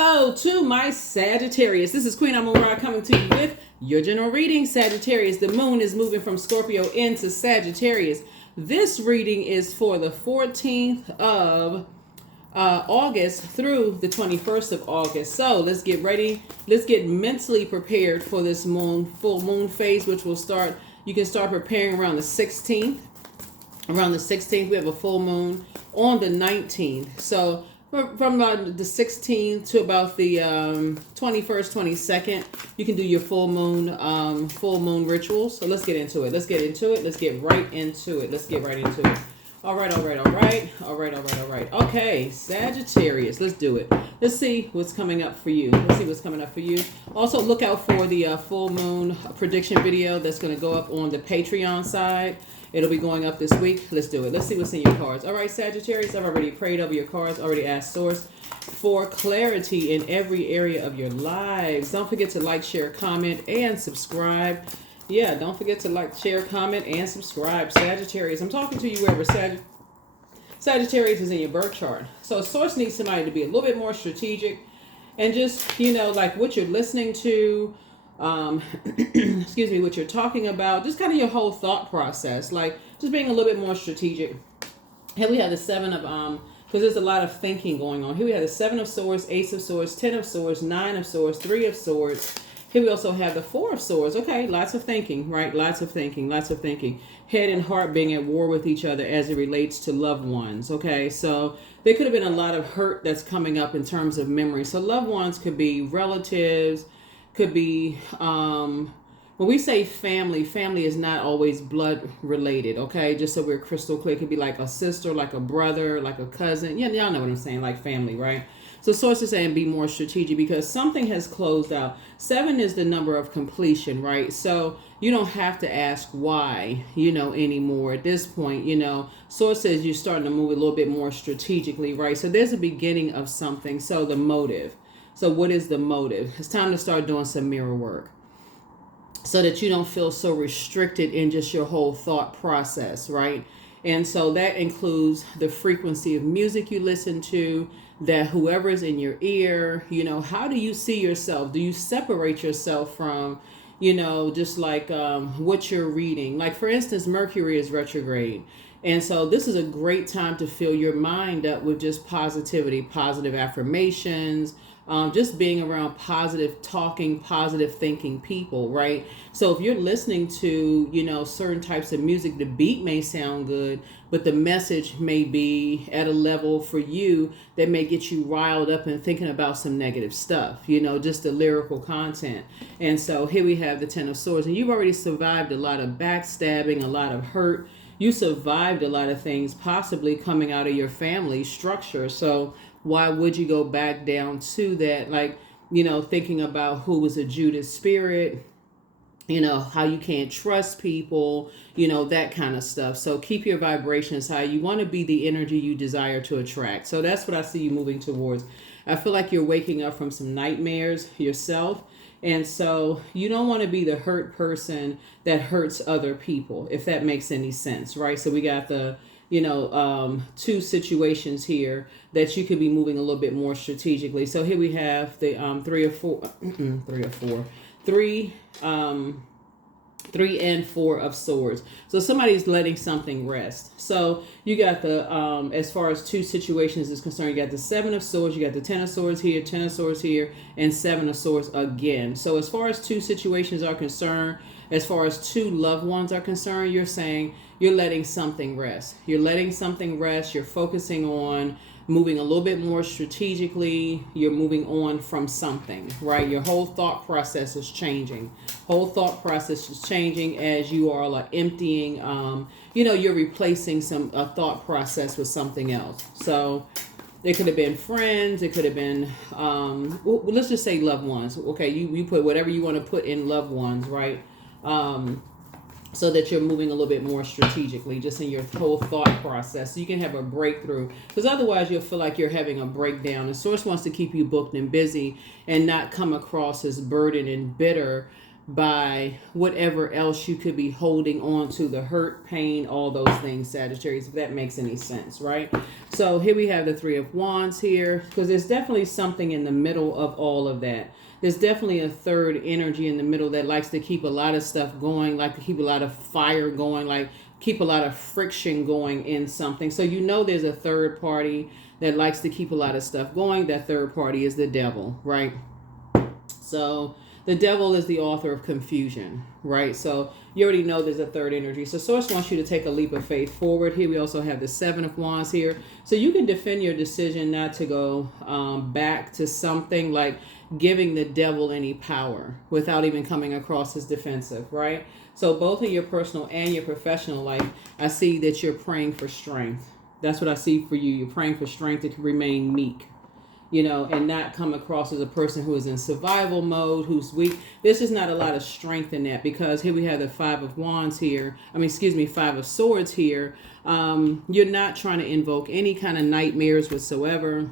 Hello to my Sagittarius. This is Queen Amun Ra coming to you with your general reading, Sagittarius. The moon is moving from Scorpio into Sagittarius. This reading is for the 14th of August through the 21st of August. So let's get ready. Let's get mentally prepared for this full moon phase, which will start. You can start preparing around the 16th. Around the 16th, we have a full moon on the 19th. So from about the 16th to about the 21st, 22nd, you can do your full moon rituals. So let's get into it. Let's get right into it. All right. Okay, Sagittarius, let's do it. Let's see what's coming up for you. Also, look out for the full moon prediction video that's going to go up on the Patreon side. It'll be going up this week. Let's do it. Let's see what's in your cards. All right, Sagittarius, I've already prayed over your cards, already asked Source for clarity in every area of your lives. Don't forget to like, share, comment, and subscribe. Yeah, don't forget to like, share, comment, and subscribe. Sagittarius, I'm talking to you wherever Sagittarius is in your birth chart. So Source needs somebody to be a little bit more strategic and just, like what you're listening to, what you're talking about, just kind of your whole thought process, like just being a little bit more strategic. Here we have the seven of, because there's a lot of thinking going on. Here we have the 7 of Swords, Ace of Swords, 10 of Swords, 9 of Swords, 3 of Swords. Here we also have the 4 of Swords. Okay, lots of thinking, right? Lots of thinking. Head and heart being at war with each other as it relates to loved ones. Okay, so there could have been a lot of hurt that's coming up in terms of memory. So loved ones could be relatives, could be, when we say family is not always blood related, okay? Just so we're crystal clear, it could be like a sister, like a brother, like a cousin. Yeah, y'all know what I'm saying, like family, right? So Source is saying be more strategic because something has closed out. 7 is the number of completion, right? So you don't have to ask why, anymore at this point, Source says you're starting to move a little bit more strategically, right? So there's a beginning of something. So the motive. So what is the motive? It's time to start doing some mirror work so that you don't feel so restricted in just your whole thought process, right? And so that includes the frequency of music you listen to, that whoever is in your ear, how do you see yourself? Do you separate yourself from, just like what you're reading? Like, for instance, Mercury is retrograde. And so this is a great time to fill your mind up with just positivity, positive affirmations, just being around positive talking, positive thinking people, right? So if you're listening to, certain types of music, the beat may sound good, but the message may be at a level for you that may get you riled up and thinking about some negative stuff, just the lyrical content. And so here we have the 10 of Swords, and you've already survived a lot of backstabbing, a lot of hurt. You survived a lot of things possibly coming out of your family structure. So why would you go back down to that? Like, thinking about who was a Judas spirit, how you can't trust people, that kind of stuff. So keep your vibrations high. You want to be the energy you desire to attract. So that's what I see you moving towards. I feel like you're waking up from some nightmares yourself. And so you don't want to be the hurt person that hurts other people, if that makes any sense, right? So we got the, two situations here that you could be moving a little bit more strategically. So here we have the 3 and 4 of Swords. So somebody's letting something rest. So you got the, as far as two situations is concerned, you got the 7 of Swords, you got the 10 of Swords here, 10 of Swords here, and 7 of Swords again. So as far as two situations are concerned, as far as two loved ones are concerned, you're saying you're letting something rest. You're focusing on moving a little bit more strategically. You're moving on from something, right? Your whole thought process is changing. As you are like emptying, you're replacing some thought process with something else. So it could have been friends. It could have been, let's just say loved ones. Okay, you put whatever you want to put in loved ones, right? So that you're moving a little bit more strategically just in your whole thought process. So you can have a breakthrough, because otherwise you'll feel like you're having a breakdown. The Source wants to keep you booked and busy and not come across as burdened and bitter by whatever else you could be holding on to, the hurt, pain, all those things, Sagittarius, if that makes any sense, right? So here we have the Three of Wands here, because there's definitely something in the middle of all of that. There's definitely a third energy in the middle that likes to keep a lot of stuff going, like to keep a lot of fire going, like keep a lot of friction going in something. So you know there's a third party that likes to keep a lot of stuff going. That third party is the devil, right? So the devil is the author of confusion, right? So you already know there's a third energy. So Source wants you to take a leap of faith forward. Here we also have the Seven of Wands here. So you can defend your decision not to go back to something, like giving the devil any power without even coming across as defensive, right? So both in your personal and your professional life, I see that you're praying for strength. That's what I see for you. You're praying for strength to remain meek, you know, and not come across as a person who is in survival mode, who's weak. There's just not a lot of strength in that, because here we have the Five of Wands here. Five of Swords here. You're not trying to invoke any kind of nightmares whatsoever.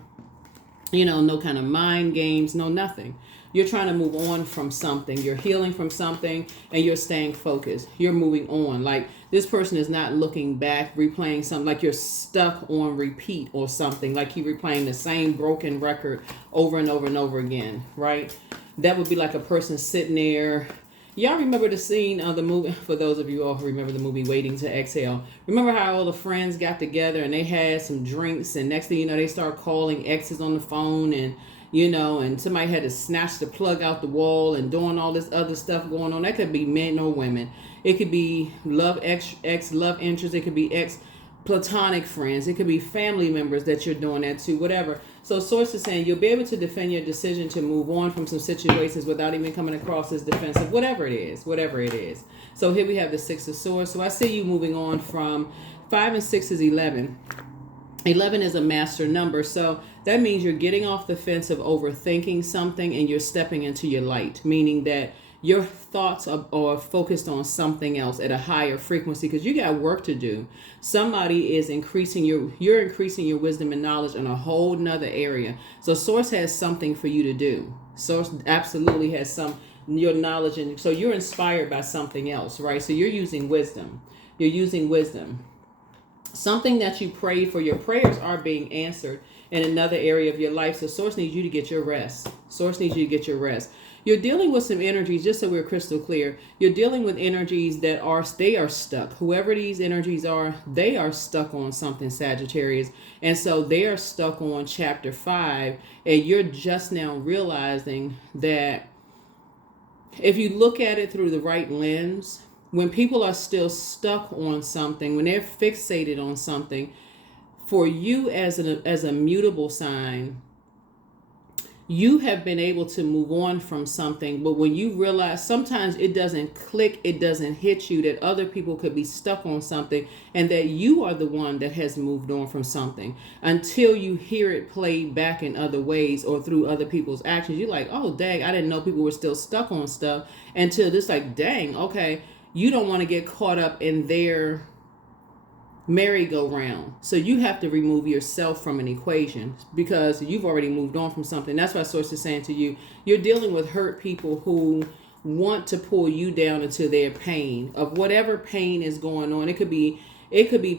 You know, no kind of mind games, no nothing. You're trying to move on from something. You're healing from something, and you're staying focused. You're moving on. Like, this person is not looking back, replaying something, like you're stuck on repeat or something, like you're replaying the same broken record over and over and over again, right? That would be like a person sitting there. Y'all remember the scene of the movie, for those of you all who remember the movie Waiting to Exhale. Remember how all the friends got together and they had some drinks, and next thing you know, they start calling exes on the phone, and you know, and somebody had to snatch the plug out the wall and doing all this other stuff going on. That could be men or women. It could be ex love interest. It could be ex platonic friends. It could be family members that you're doing that to, whatever. So Source is saying you'll be able to defend your decision to move on from some situations without even coming across as defensive, whatever it is. So here we have the Six of Swords. So I see you moving on from 5 and 6 is 11. 11 is a master number. So that means you're getting off the fence of overthinking something and you're stepping into your light, meaning that your thoughts are focused on something else at a higher frequency, because you got work to do. Somebody is you're increasing your wisdom and knowledge in a whole nother area. So Source has something for you to do. Source absolutely has your knowledge, and so you're inspired by something else, right? So you're using wisdom. Something that you prayed for, your prayers are being answered in another area of your life. So Source needs you to get your rest. You're dealing with some energies, just so we're crystal clear. You're dealing with energies that are stuck. Whoever these energies are, they are stuck on something, Sagittarius. And so they are stuck on chapter 5. And you're just now realizing that if you look at it through the right lens, when people are still stuck on something, when they're fixated on something, for you as a mutable sign, you have been able to move on from something. But when you realize sometimes it doesn't click, it doesn't hit you that other people could be stuck on something and that you are the one that has moved on from something, until you hear it played back in other ways or through other people's actions. You're like, oh, dang, I didn't know people were still stuck on stuff, until this, like, dang, okay, you don't want to get caught up in their merry-go-round. So you have to remove yourself from an equation because you've already moved on from something. That's why Source is saying to you, you're dealing with hurt people who want to pull you down into their pain of whatever pain is going on. It could be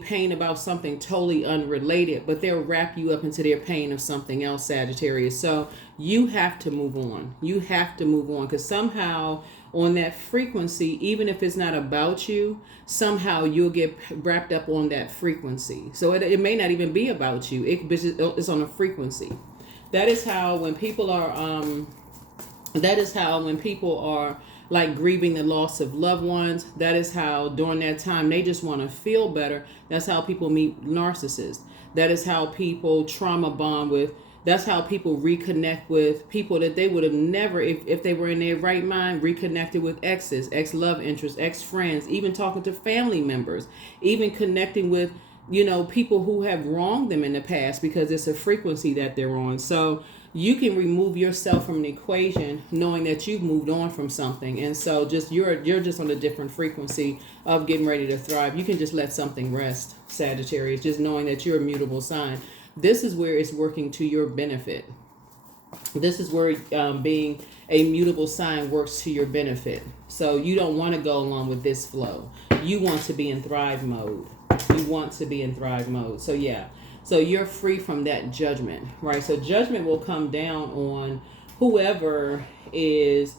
pain about something totally unrelated, but they'll wrap you up into their pain of something else, Sagittarius. So you have to move on. Because somehow on that frequency, even if it's not about you, somehow you'll get wrapped up on that frequency. So it may not even be about you. It's on a frequency. That is how when people are like grieving the loss of loved ones, that is how during that time they just want to feel better. That's how people meet narcissists. That is how people trauma bond with. That's how people reconnect with people that they would have never, if they were in their right mind, reconnected with exes, ex-love interests, ex-friends, even talking to family members, even connecting with, people who have wronged them in the past, because it's a frequency that they're on. So you can remove yourself from an equation knowing that you've moved on from something. And so you're just on a different frequency of getting ready to thrive. You can just let something rest, Sagittarius, just knowing that you're a mutable sign. This is where it's working to your benefit. This is where being a mutable sign works to your benefit. So you don't want to go along with this flow. You want to be in thrive mode. You want to be in thrive mode. So yeah. So you're free from that judgment, right? So judgment will come down on whoever is,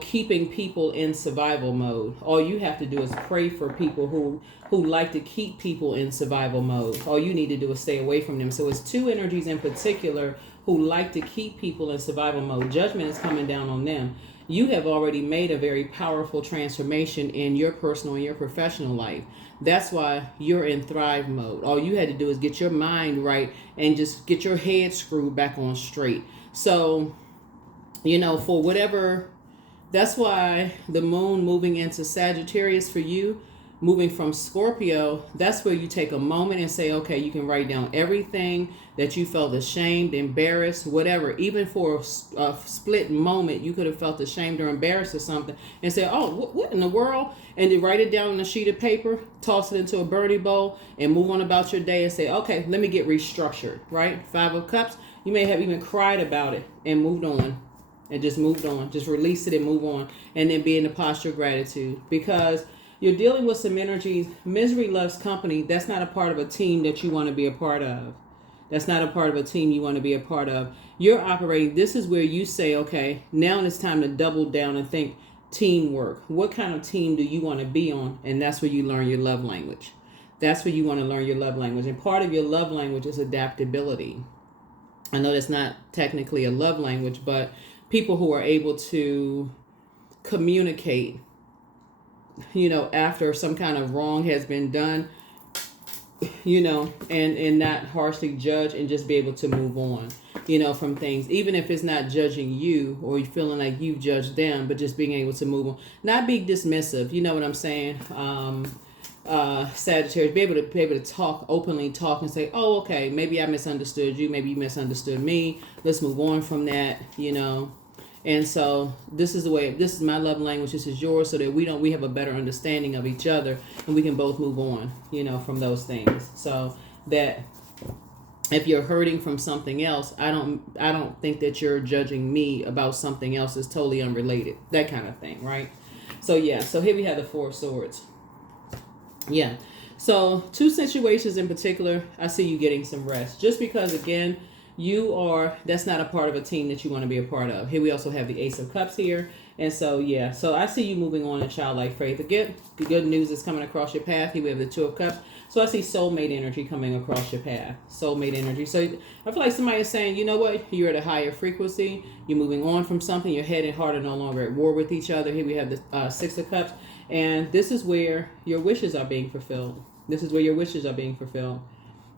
keeping people in survival mode. All you have to do is pray for people who like to keep people in survival mode. All you need to do is stay away from them. So it's two energies in particular who like to keep people in survival mode. Judgment is coming down on them. You have already made a very powerful transformation in your personal and your professional life. That's why you're in thrive mode. All you had to do is get your mind right and just get your head screwed back on straight. So, for whatever, that's why the moon moving into Sagittarius for you, moving from Scorpio, that's where you take a moment and say, okay, you can write down everything that you felt ashamed, embarrassed, whatever. Even for a split moment, you could have felt ashamed or embarrassed or something and say, oh, what in the world? And then write it down on a sheet of paper, toss it into a burning bowl, and move on about your day and say, okay, let me get restructured, right? 5 of Cups, you may have even cried about it and moved on. And just moved on. Just release it and move on. And then be in the posture of gratitude. Because you're dealing with some energies. Misery loves company. That's not a part of a team that you want to be a part of. That's not a part of a team you want to be a part of. You're operating. This is where you say, okay, now it's time to double down and think teamwork. What kind of team do you want to be on? And that's where you learn your love language. That's where you want to learn your love language. And part of your love language is adaptability. I know that's not technically a love language, but people who are able to communicate, after some kind of wrong has been done, and not harshly judge and just be able to move on, from things, even if it's not judging you or you feeling like you've judged them, but just being able to move on, not be dismissive. You know what I'm saying? Sagittarius, be able to talk openly, and say, oh, okay, maybe I misunderstood you, maybe you misunderstood me, let's move on from that. And so this is my love language, this is yours, so that we have a better understanding of each other and we can both move on, from those things. So that if you're hurting from something else, I don't think that you're judging me about something else that's totally unrelated, that kind of thing, right? So yeah, so here we have the 4 of Swords. Yeah. So 2 situations in particular, I see you getting some rest, just because, again, that's not a part of a team that you want to be a part of. Here we also have the Ace of Cups here. And so, yeah, so I see you moving on in childlike faith. Again, the good news is coming across your path. Here we have the 2 of Cups. So I see soulmate energy coming across your path. Soulmate energy. So I feel like somebody is saying, you know what? You're at a higher frequency. You're moving on from something. Your head and heart are no longer at war with each other. Here we have the 6 of Cups. And this is where your wishes are being fulfilled. This is where your wishes are being fulfilled.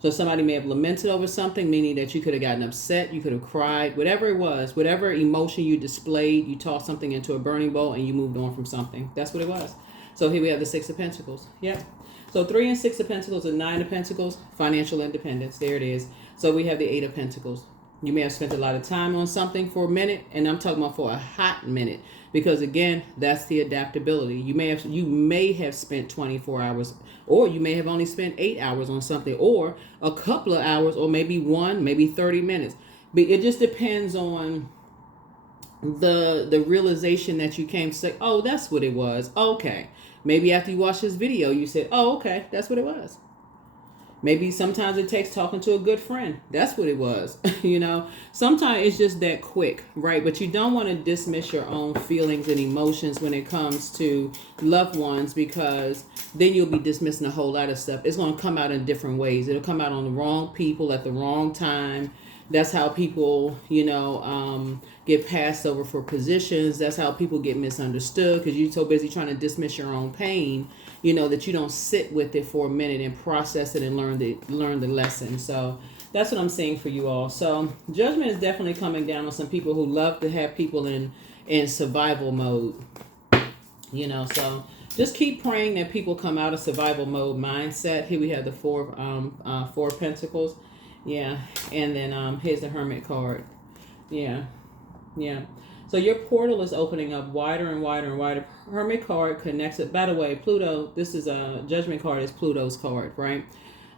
So somebody may have lamented over something, meaning that you could have gotten upset, you could have cried, whatever it was, whatever emotion you displayed, you tossed something into a burning bowl and you moved on from something. That's what it was. So here we have the 6 of Pentacles. Yep. So 3 and 6 of Pentacles and 9 of Pentacles, financial independence. There it is. So we have the 8 of Pentacles. You may have spent a lot of time on something for a minute, and I'm talking about for a hot minute, because again, that's the adaptability. You may have spent 24 hours, or you may have only spent 8 hours on something, or a couple of hours, or maybe 1, maybe 30 minutes. But it just depends on the realization that you came to say, oh, that's what it was. Okay. Maybe after you watch this video, you said, oh, okay, that's what it was. Maybe sometimes it takes talking to a good friend. That's what it was. Sometimes it's just that quick, right? But you don't want to dismiss your own feelings and emotions when it comes to loved ones, because then you'll be dismissing a whole lot of stuff. It's going to come out in different ways. It'll come out on the wrong people at the wrong time. That's how people, get passed over for positions. That's how people get misunderstood, because you're so busy trying to dismiss your own pain, that you don't sit with it for a minute and process it and learn the lesson. So that's what I'm saying for you all. So judgment is definitely coming down on some people who love to have people in survival mode. So just keep praying that people come out of survival mode mindset. Here we have the 4 of Pentacles. Yeah. And then here's the Hermit card. Yeah. So your portal is opening up wider and wider and wider. Hermit card connects it. By the way, Pluto, this is a Judgment card, is Pluto's card, right?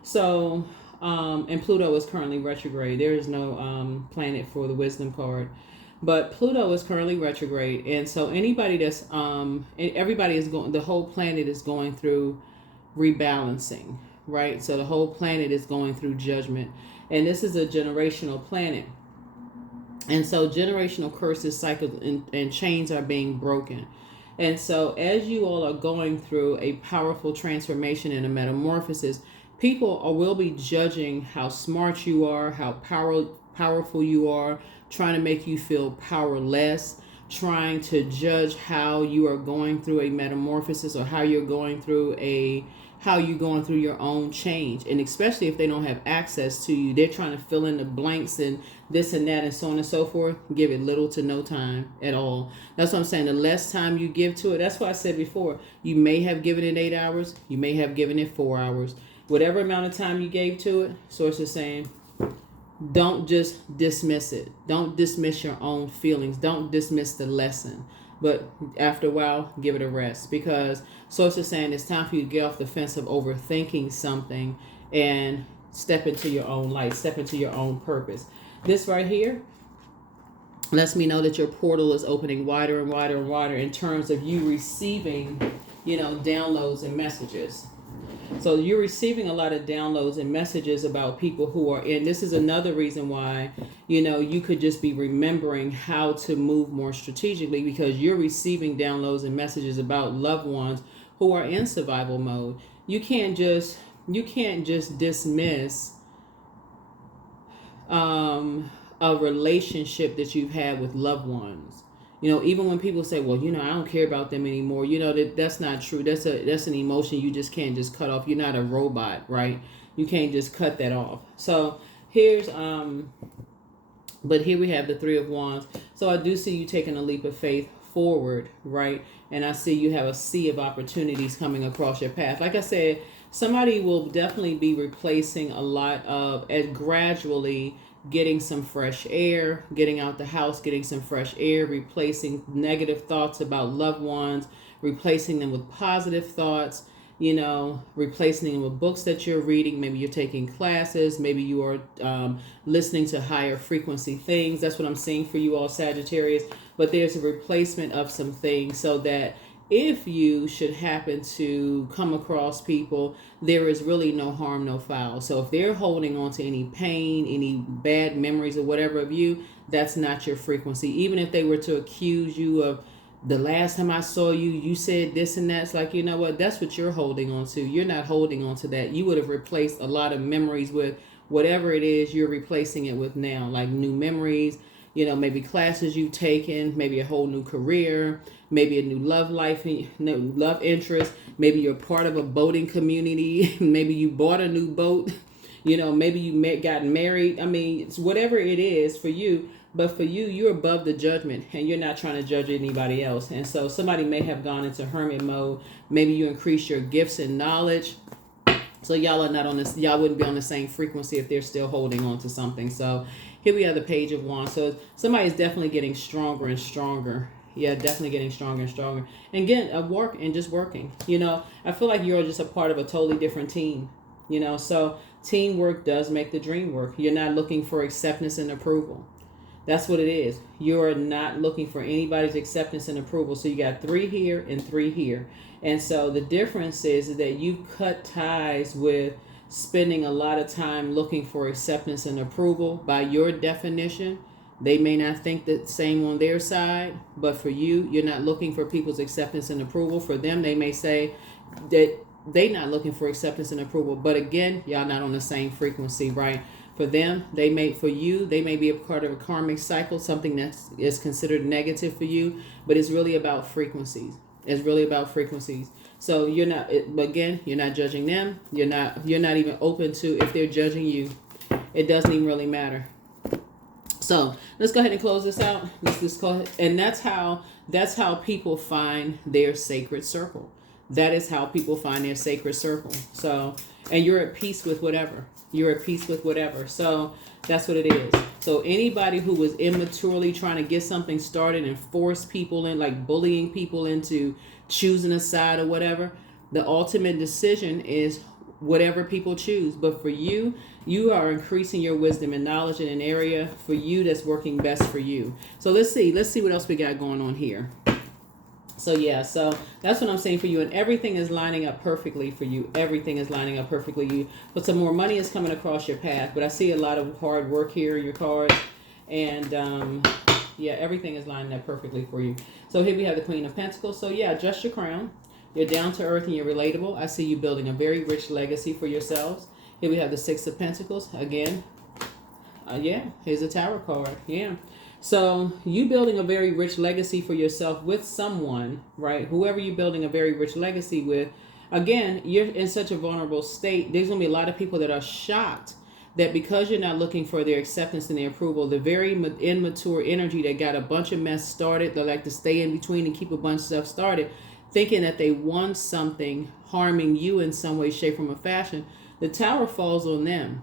So, and Pluto is currently retrograde. There is no planet for the Wisdom card. But Pluto is currently retrograde, and so anybody that's everybody is going, the whole planet is going through rebalancing, right? So the whole planet is going through judgment, and this is a generational planet, and so generational curses, cycles, and chains are being broken. And so as you all are going through a powerful transformation and a metamorphosis, people will be judging how smart you are, how powerful you are, trying to make you feel powerless, trying to judge how you are going through a metamorphosis, or how you're going through your own change. And especially if they don't have access to you, they're trying to fill in the blanks and this and that and so on and so forth. Give it little to no time at all. That's what I'm saying. The less time you give to it, that's why I said before, you may have given it 8 hours, you may have given it 4 hours, whatever amount of time you gave to it. Source is saying, don't just dismiss it. Don't dismiss your own feelings. Don't dismiss the lesson. But after a while, give it a rest, because Source is saying it's time for you to get off the fence of overthinking something and step into your own light, step into your own purpose. This right here lets me know that your portal is opening wider and wider and wider in terms of you receiving, downloads and messages. So you're receiving a lot of downloads and messages about people who are in. This is another reason why, you could just be remembering how to move more strategically, because you're receiving downloads and messages about loved ones who are in survival mode. You can't just dismiss a relationship that you've had with loved ones. Even when people say, well, I don't care about them anymore, that's not true. That's an emotion you just can't just cut off. You're not a robot, right? You can't just cut that off. So but here we have the Three of Wands. So I do see you taking a leap of faith forward, right? And I see you have a sea of opportunities coming across your path. Like I said, somebody will definitely be replacing a lot of, gradually getting some fresh air, getting out the house, getting some fresh air, replacing negative thoughts about loved ones, replacing them with positive thoughts, replacing them with books that you're reading. Maybe you're taking classes, maybe you are listening to higher frequency things. That's what I'm seeing for you all, Sagittarius. But there's a replacement of some things, so that if you should happen to come across people, there is really no harm, no foul. So if they're holding on to any pain, any bad memories or whatever of you, that's not your frequency. Even if they were to accuse you of, the last time I saw you, you said this and that, it's like, what? That's what you're holding on to. You're not holding on to that. You would have replaced a lot of memories with whatever it is you're replacing it with now, like new memories, maybe classes you've taken, maybe a whole new career, maybe a new love life, love interest. Maybe you're part of a boating community. Maybe you bought a new boat. Maybe you got married. I mean, it's whatever it is for you. But for you, you're above the judgment, and you're not trying to judge anybody else. And so somebody may have gone into hermit mode. Maybe you increase your gifts and knowledge. So y'all are not on this. Y'all wouldn't be on the same frequency if they're still holding on to something. So here we have the Page of Wands. So somebody's definitely getting stronger and stronger. Yeah, definitely getting stronger and stronger. And again, just working. I feel like you're just a part of a totally different team. So teamwork does make the dream work. You're not looking for acceptance and approval. That's what it is. You're not looking for anybody's acceptance and approval. So you got 3 here and 3 here. And so the difference is that you cut ties with spending a lot of time looking for acceptance and approval. By your definition, they may not think the same on their side, but for you, you're not looking for people's acceptance and approval. For them, they may say that they're not looking for acceptance and approval. But again, y'all not on the same frequency, right? For them, they may be a part of a karmic cycle, something that is considered negative for you, but it's really about frequencies. It's really about frequencies. So you're not judging them. You're not even open to if they're judging you. It doesn't even really matter. So let's go ahead and close this out. Let's just go ahead. And that's how people find their sacred circle. That is how people find their sacred circle. So, and you're at peace with whatever. You're at peace with whatever. So that's what it is. So anybody who was immaturely trying to get something started and force people in, like bullying people into choosing a side or whatever, the ultimate decision is whatever people choose. But for you, you are increasing your wisdom and knowledge in an area for you that's working best for you. So let's see what else we got going on here. So yeah, so that's what I'm saying for you, and everything is lining up perfectly for you. Everything is lining up perfectly. But some more money is coming across your path. But I see a lot of hard work here in your cards, and yeah, everything is lining up perfectly for you. So here we have the Queen of Pentacles. So yeah, adjust your crown. You're down to earth and you're relatable. I see you building a very rich legacy for yourselves. Here we have the Six of Pentacles again. Yeah, here's a Tower card. Yeah. So you building a very rich legacy for yourself with someone, right? Whoever you're building a very rich legacy with, again, you're in such a vulnerable state. There's going to be a lot of people that are shocked that because you're not looking for their acceptance and their approval, the very immature energy that got a bunch of mess started, they like to stay in between and keep a bunch of stuff started, thinking that they won something, harming you in some way, shape, form, or fashion. The Tower falls on them.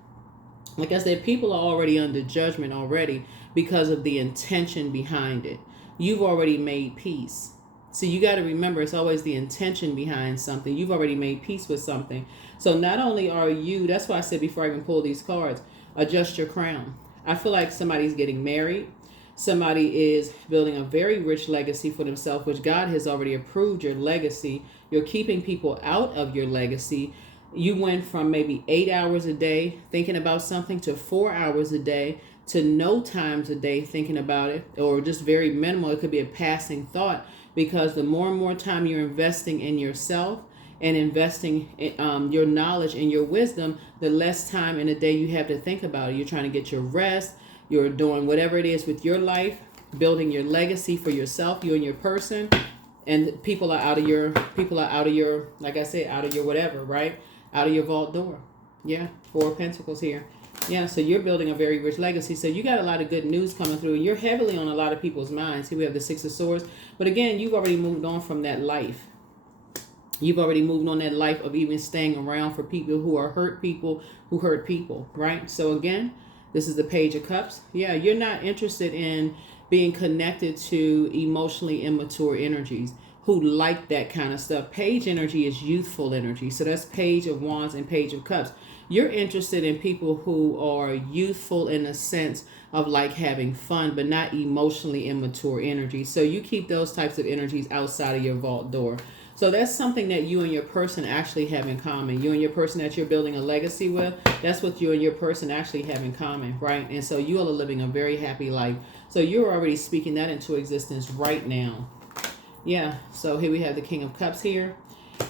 Like I said, people are already under judgment already because of the intention behind it. You've already made peace. So you got to remember, it's always the intention behind something. You've already made peace with something. So not only are you, that's why I said before I even pull these cards, adjust your crown. I feel like somebody's getting married. Somebody is building a very rich legacy for themselves, which God has already approved your legacy. You're keeping people out of your legacy. You went from maybe 8 hours a day thinking about something to 4 hours a day to no times a day thinking about it, or just very minimal. It could be a passing thought, because the more and more time you're investing in yourself and investing in, your knowledge and your wisdom, the less time in a day you have to think about it. You're trying to get your rest. You're doing whatever it is with your life, building your legacy for yourself, you and your person, and people are out of your, like I said, out of your whatever, right? Out of your vault door. Yeah, Four of Pentacles here. Yeah, so you're building a very rich legacy. So you got a lot of good news coming through, and you're heavily on a lot of people's minds. Here we have the Six of Swords. But again, you've already moved on from that life. You've already moved on that life of even staying around for people who are hurt people who hurt people, right? So again, this is the Page of Cups. Yeah, you're not interested in being connected to emotionally immature energies who like that kind of stuff. Page energy is youthful energy. So that's Page of Wands and Page of Cups. You're interested in people who are youthful in the sense of like having fun, but not emotionally immature energy. So you keep those types of energies outside of your vault door. So that's something that you and your person actually have in common. You and your person that you're building a legacy with, that's what you and your person actually have in common, right? And so you all are living a very happy life. So you're already speaking that into existence right now. Yeah, so here we have the King of Cups here.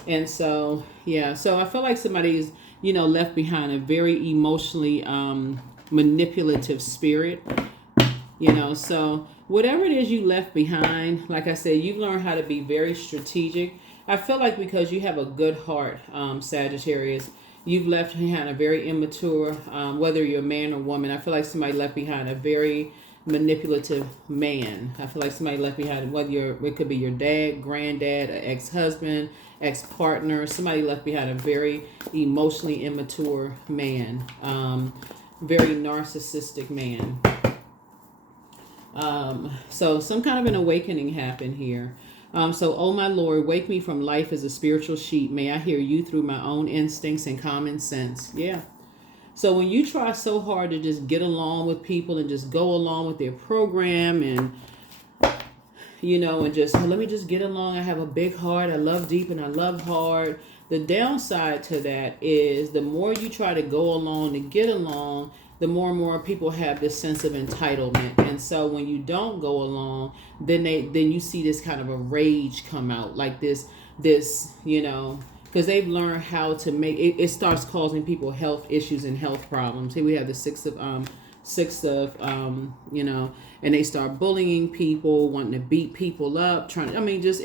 And so, yeah, so I feel like somebody's, left behind a very emotionally manipulative spirit. So whatever it is you left behind, like I said, you've learned how to be very strategic. I feel like because you have a good heart, Sagittarius, you've left behind a very immature, whether you're a man or woman, I feel like somebody left behind a very manipulative man. I feel like somebody left behind, it could be your dad, granddad, an ex-husband, ex-partner, somebody left behind a very emotionally immature man, very narcissistic man. So some kind of an awakening happened here. So, oh my Lord, wake me from life as a spiritual sheep. May I hear you through my own instincts and common sense. Yeah. So when you try so hard to just get along with people and just go along with their program and, and just, let me just get along. I have a big heart. I love deep and I love hard. The downside to that is the more you try to go along to get along, the more and more people have this sense of entitlement. And so when you don't go along, then you see this kind of a rage come out, like this, because they've learned how to make it. It starts causing people health issues and health problems. Here we have the six of and they start bullying people, wanting to beat people up, it's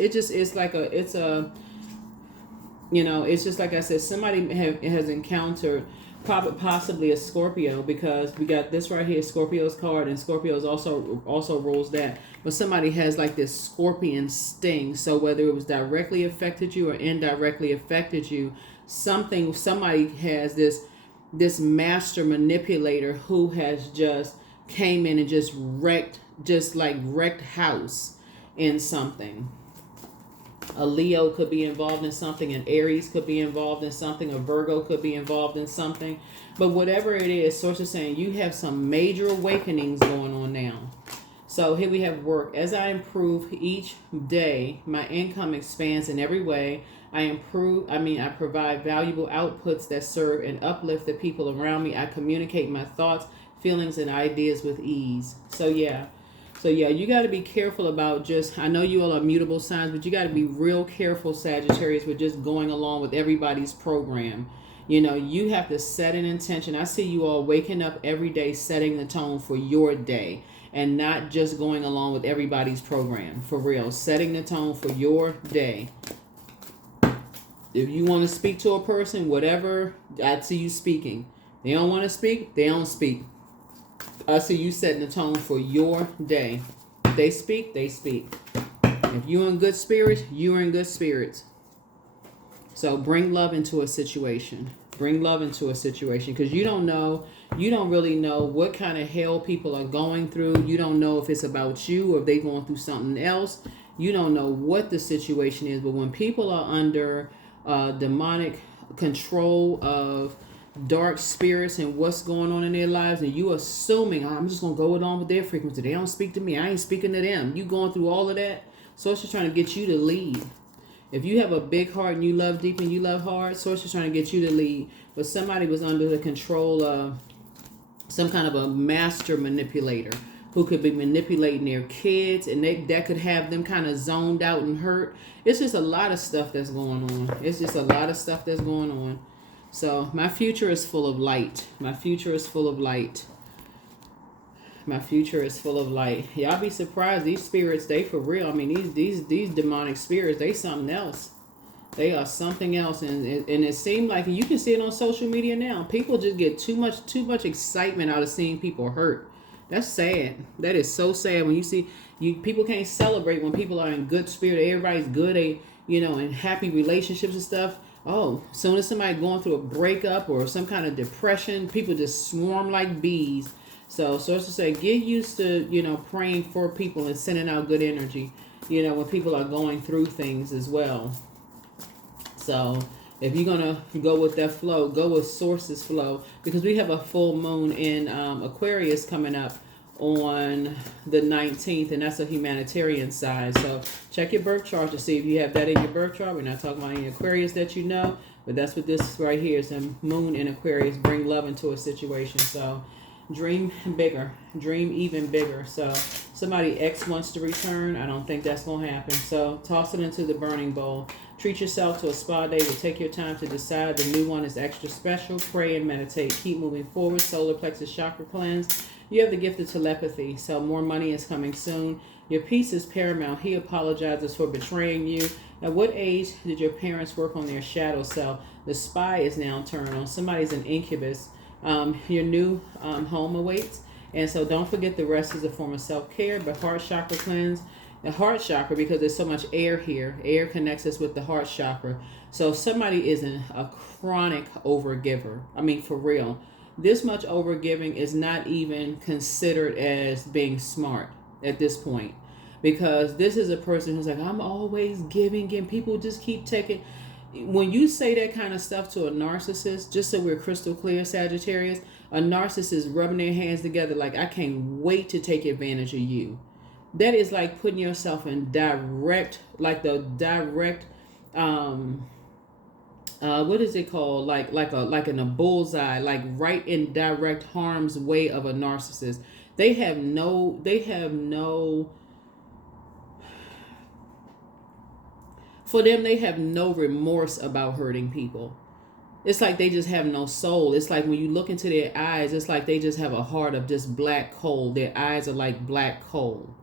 just like I said, somebody has encountered possibly a Scorpio, because we got this right here, Scorpio's card, and Scorpio's also rules that. But somebody has like this scorpion sting. So whether it was directly affected you or indirectly affected you, somebody has this master manipulator who has just came in and just wrecked house in something. A Leo could be involved in something, an Aries could be involved in something, a Virgo could be involved in something. But whatever it is, source is saying you have some major awakenings going on now. So here we have work. As I improve each day, my income expands in every way. I provide valuable outputs that serve and uplift the people around me. I communicate my thoughts, feelings, and ideas with ease. So yeah, you got to be careful about just, I know you all are mutable signs, but you got to be real careful, Sagittarius, with just going along with everybody's program. You know, you have to set an intention. I see you all waking up every day, setting the tone for your day and not just going along with everybody's program. For real, setting the tone for your day. If you want to speak to a person, whatever, I see you speaking. They don't want to speak, they don't speak. I see you setting the tone for your day. If they speak, they speak. If you're in good spirits, you're in good spirits. So bring love into a situation. Bring love into a situation, because you don't really know what kind of hell people are going through. You don't know if it's about you or if they're going through something else. You don't know what the situation is. But when people are under demonic control of dark spirits and what's going on in their lives, and you assuming, I'm just going to go along with their frequency. They don't speak to me, I ain't speaking to them. You going through all of that. Source is trying to get you to leave. If you have a big heart and you love deep and you love hard, Source is trying to get you to lead. But somebody was under the control of some kind of a master manipulator who could be manipulating their kids, and that could have them kind of zoned out and hurt. It's just a lot of stuff that's going on. So my future is full of light. My future is full of light. Y'all be surprised. These spirits, they for real. I mean, these demonic spirits, they something else. They are something else. And it seemed like, you can see it on social media now. People just get too much excitement out of seeing people hurt. That's sad. That is so sad when you see people can't celebrate when people are in good spirit. Everybody's good, in happy relationships and stuff. Oh, soon as somebody going through a breakup or some kind of depression, people just swarm like bees. So sources say, get used to, praying for people and sending out good energy, when people are going through things as well. So if you're going to go with that flow, go with sources flow, because we have a full moon in Aquarius coming up on the 19th, and that's a humanitarian side. So check your birth chart to see if you have that in your birth chart. We're not talking about any Aquarius that you know, but that's what this right here is. The moon in Aquarius bring love into a situation. So dream bigger, dream even bigger. So somebody X wants to return. I don't think that's going to happen. So toss it into the burning bowl. Treat yourself to a spa day. But take your time to decide. The new one is extra special. Pray and meditate. Keep moving forward. Solar plexus chakra cleanse. You have the gift of telepathy. So more money is coming soon. Your peace is paramount. He apologizes for betraying you. At what age did your parents work on their shadow self? The spy is now turned on. Somebody's an incubus. Your new home awaits. And so don't forget, the rest is a form of self-care. But heart chakra cleanse. The heart chakra, because there's so much air here. Air connects us with the heart chakra. So somebody is a chronic overgiver. I mean, for real. This much overgiving is not even considered as being smart at this point. Because this is a person who's like, I'm always giving, and people just keep taking. When you say that kind of stuff to a narcissist, just so we're crystal clear, Sagittarius, a narcissist rubbing their hands together like, I can't wait to take advantage of you. That is like putting yourself in direct, what is it called? Like in a bullseye, like right in direct harm's way of a narcissist. They have no for them, they have no remorse about hurting people. It's like they just have no soul. It's like when you look into their eyes, it's like they just have a heart of just black coal. Their eyes are like black coal.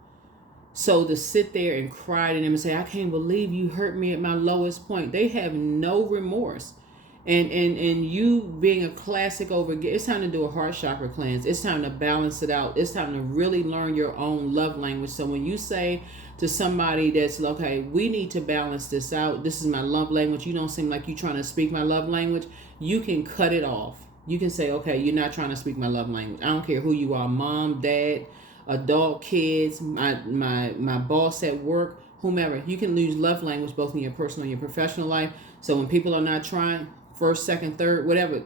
So to sit there and cry to them and say, I can't believe you hurt me at my lowest point. They have no remorse. And you being a classic it's time to do a heart chakra cleanse. It's time to balance it out. It's time to really learn your own love language. So when you say to somebody that's, okay, we need to balance this out. This is my love language. You don't seem like you're trying to speak my love language. You can cut it off. You can say, okay, you're not trying to speak my love language. I don't care who you are, mom, dad, adult, kids, my boss at work, whomever. You can lose love language both in your personal and your professional life. So when people are not trying, first, second, third, whatever,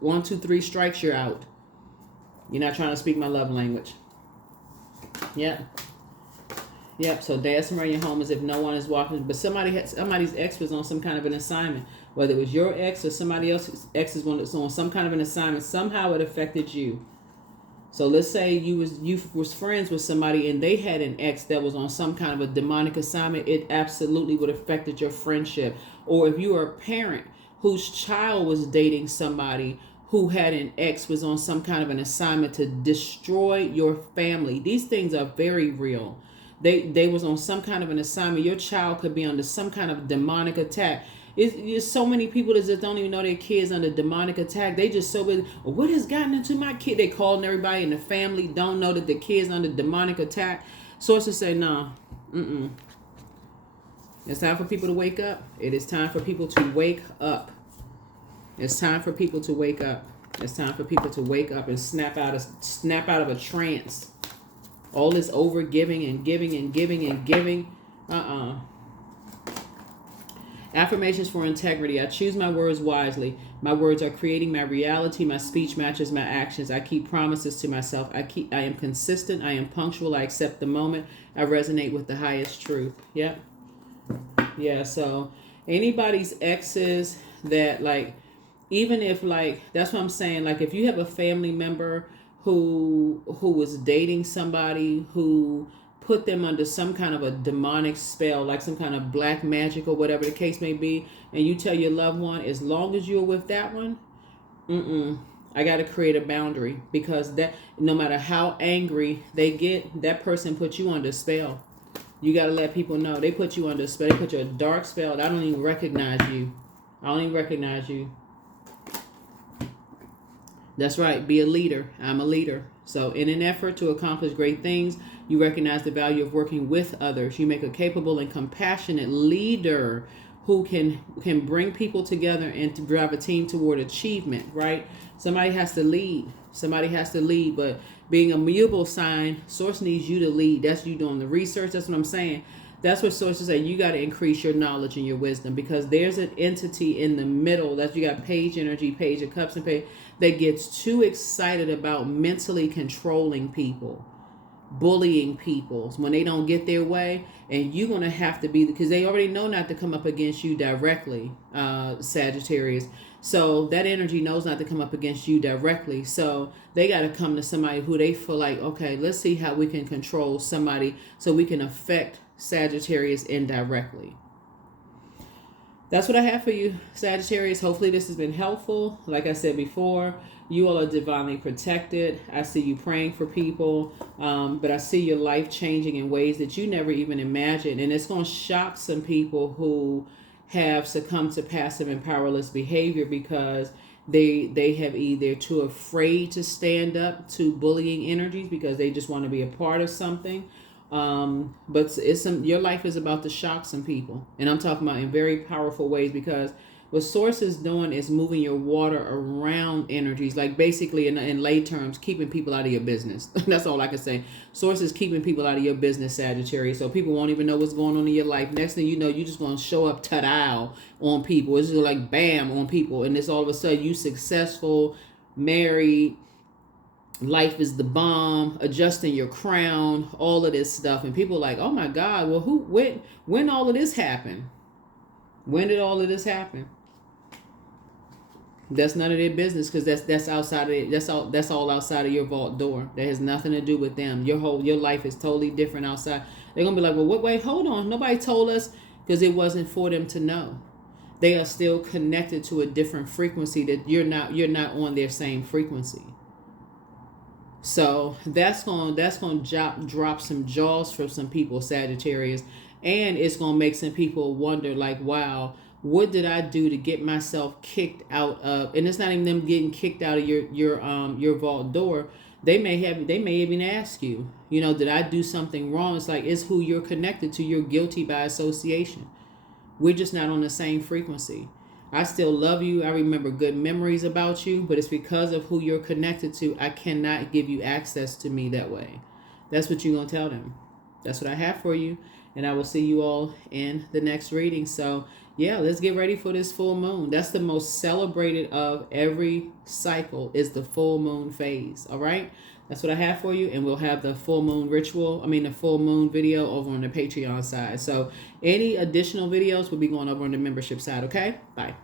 1, 2, 3 strikes, you're out. You're not trying to speak my love language. Yep. So dancing around your home as if no one is walking, but somebody's ex was on some kind of an assignment. Whether it was your ex or somebody else's ex is on some kind of an assignment. Somehow it affected you. So let's say you was friends with somebody and they had an ex that was on some kind of a demonic assignment. It absolutely would have affected your friendship. Or if you were a parent whose child was dating somebody who had an ex was on some kind of an assignment to destroy your family. These things are very real. They was on some kind of an assignment. Your child could be under some kind of demonic attack. It's so many people that just don't even know their kids under demonic attack. They just so busy. What has gotten into my kid? They calling everybody in the family, don't know that the kid's under demonic attack. Sources say, no, It's time for people to wake up. It is time for people to wake up. It's time for people to wake up. It's time for people to wake up and snap out of a trance. All this over giving and giving and giving and giving. Affirmations for integrity. I choose my words wisely. My words are creating my reality. My speech matches my actions. I keep promises to myself. I am consistent. I am punctual. I accept the moment. I resonate with the highest truth. Yep. Yeah. So anybody's exes that even if that's what I'm saying. Like if you have a family member who was dating somebody who put them under some kind of a demonic spell, like some kind of black magic or whatever the case may be, and you tell your loved one, as long as you're with that one, I got to create a boundary, because that no matter how angry they get, that person put you under a spell. You got to let people know they put you under a spell. They put you in a dark spell. I don't even recognize you. That's right. Be a leader. I'm a leader. So in an effort to accomplish great things, you recognize the value of working with others. You make a capable and compassionate leader who can bring people together and to drive a team toward achievement, right? Somebody has to lead. But being a mutable sign, source needs you to lead. That's you doing the research. That's what I'm saying. That's what sources say. You got to increase your knowledge and your wisdom, because there's an entity in the middle that you got page energy, page of cups and page, that gets too excited about mentally controlling people, bullying people when they don't get their way. And you're going to have to be, because they already know not to come up against you directly, Sagittarius. So that energy knows not to come up against you directly. So they got to come to somebody who they feel like, okay, let's see how we can control somebody so we can affect Sagittarius indirectly. That's what I have for you, Sagittarius. Hopefully this has been helpful. Like I said before, you all are divinely protected. I see you praying for people, but I see your life changing in ways that you never even imagined. And it's going to shock some people who have succumbed to passive and powerless behavior, because they have either too afraid to stand up to bullying energies because they just want to be a part of something. But your life is about to shock some people, and I'm talking about in very powerful ways, because what source is doing is moving your water around energies, like basically in lay terms, keeping people out of your business. That's all I can say. Source is keeping people out of your business, Sagittarius, so people won't even know what's going on in your life. Next thing you know, you're just going to show up ta-da on people. It's just like bam on people, and it's all of a sudden you successful, married, life is the bomb, adjusting your crown, all of this stuff. And people are like, oh my God, well, when all of this happened? When did all of this happen? That's none of their business, because that's outside of it. That's all outside of your vault door. That has nothing to do with them. Your life is totally different outside. They're gonna be like, well, wait, hold on. Nobody told us, because it wasn't for them to know. They are still connected to a different frequency that you're not on their same frequency. So that's going to drop some jaws for some people, Sagittarius, and it's going to make some people wonder, like, wow, what did I do to get myself kicked out of? And it's not even them getting kicked out of your vault door. They may even ask you, did I do something wrong? It's like, it's who you're connected to. You're guilty by association. We're just not on the same frequency. I still love you. I remember good memories about you, but it's because of who you're connected to. I cannot give you access to me that way. That's what you're going to tell them. That's what I have for you. And I will see you all in the next reading. So yeah, let's get ready for this full moon. That's the most celebrated of every cycle, is the full moon phase. All right. That's what I have for you. And we'll have the full moon ritual, the full moon video over on the Patreon side. So any additional videos will be going over on the membership side. Okay. Bye.